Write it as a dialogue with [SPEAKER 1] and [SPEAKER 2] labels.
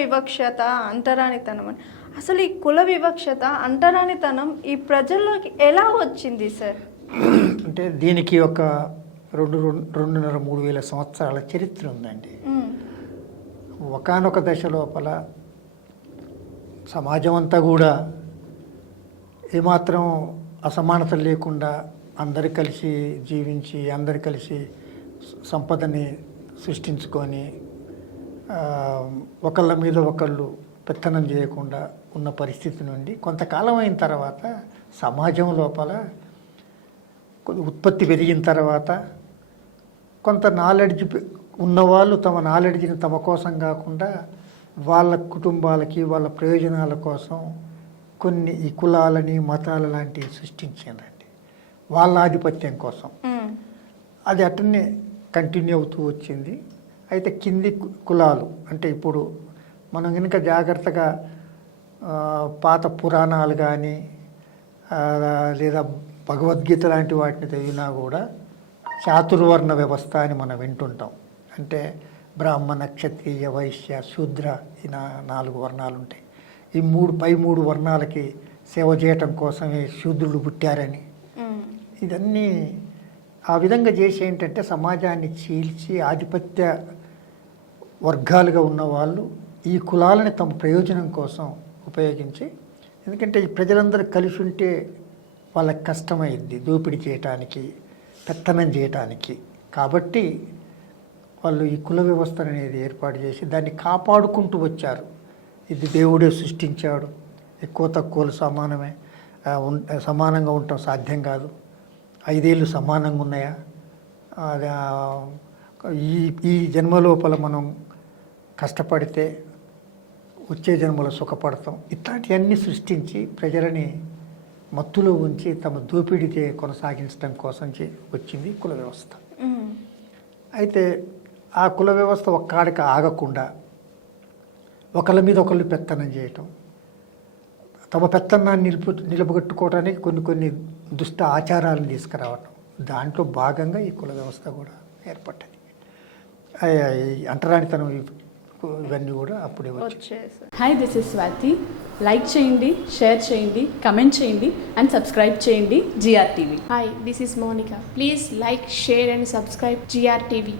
[SPEAKER 1] వివక్షత అంటరానితనం అని. అసలు ఈ కుల వివక్షత అంటరానితనం ఈ ప్రజల్లోకి ఎలా వచ్చింది సార్?
[SPEAKER 2] అంటే దీనికి ఒక రెండు రెండు రెండున్నర మూడు వేల సంవత్సరాల చరిత్ర ఉందండి. ఒకానొక దశ లోపల సమాజం అంతా కూడా ఏమాత్రం అసమానత లేకుండా అందరు కలిసి జీవించి అందరు కలిసి సంపదని సృష్టించుకొని ఒకళ్ళ మీద ఒకళ్ళు పెత్తనం చేయకుండా ఉన్న పరిస్థితి నుండి కొంతకాలం అయిన తర్వాత సమాజం లోపల ఉత్పత్తి పెరిగిన తర్వాత కొంత నాలెడ్జ్ ఉన్నవాళ్ళు తమ నాలెడ్జ్ని తమ కోసం కాకుండా వాళ్ళ కుటుంబాలకి వాళ్ళ ప్రయోజనాల కోసం కొన్ని ఈ కులాలని మతాల లాంటివి సృష్టించారండి. వాళ్ళ ఆధిపత్యం కోసం. అది అటనే కంటిన్యూ అవుతూ వచ్చింది. అయితే కింది కులాలు. అంటే ఇప్పుడు మనం కనుక జాగ్రత్తగా పాత పురాణాలు కానీ లేదా భగవద్గీత లాంటి వాటిని చదివినా కూడా చాతుర్వర్ణ వ్యవస్థ అని మనం వింటుంటాం. అంటే బ్రాహ్మణ క్షత్రియ వైశ్య శూద్ర ఈ నాలుగు వర్ణాలు ఉంటాయి ఈ మూడు పై మూడు వర్ణాలకి సేవ చేయటం కోసమే శూద్రులు పుట్టారని. ఇదన్నీ ఆ విధంగా చేసి ఏంటంటే సమాజాన్ని చీల్చి ఆధిపత్య వర్గాలుగా ఉన్న వాళ్ళు ఈ కులాలని తమ ప్రయోజనం కోసం ఉపయోగించి ఎందుకంటే ఈ ప్రజలందరూ కలిసి ఉంటే వాళ్ళకి కష్టమైంది దోపిడీ చేయటానికి పెత్తనం చేయటానికి. కాబట్టి వాళ్ళు ఈ కుల వ్యవస్థ అనేది ఏర్పాటు చేసి దాన్ని కాపాడుకుంటూ వచ్చారు. ఇది దేవుడే సృష్టించాడు. ఎక్కువ తక్కువలు సమానమే సమానంగా ఉండటం సాధ్యం కాదు. ఐదేళ్ళు సమానంగా ఉన్నాయా? ఈ ఈ జన్మ లోపల మనం కష్టపడితే వచ్చే జన్మలో సుఖపడతాం. ఇట్లాంటివన్నీ సృష్టించి ప్రజలని మత్తులో ఉంచి తమ దోపిడీ చే- కొనసాగించడం కోసం వచ్చింది కుల వ్యవస్థ. అయితే ఆ కుల వ్యవస్థ ఒక్కడికి ఆగకుండా ఒకళ్ళ మీద ఒకళ్ళు పెత్తనం చేయటం తమ పెత్తనాన్ని నిలుపు నిలబెట్టుకోవడానికి కొన్ని కొన్ని దుష్ట ఆచారాలను తీసుకురావటం. దాంట్లో భాగంగా ఈ కుల వ్యవస్థ కూడా ఏర్పడ్డది. అంటరానితనం ఇవ్- ఇవన్నీ కూడా అప్పుడే
[SPEAKER 3] hi this is Swathi like చేయండి షేర్ చేయండి కమెంట్ చేయండి అండ్ సబ్స్క్రైబ్ చేయండి GR TV
[SPEAKER 4] Hi, this is Monica. Please like, share, and subscribe GRTV.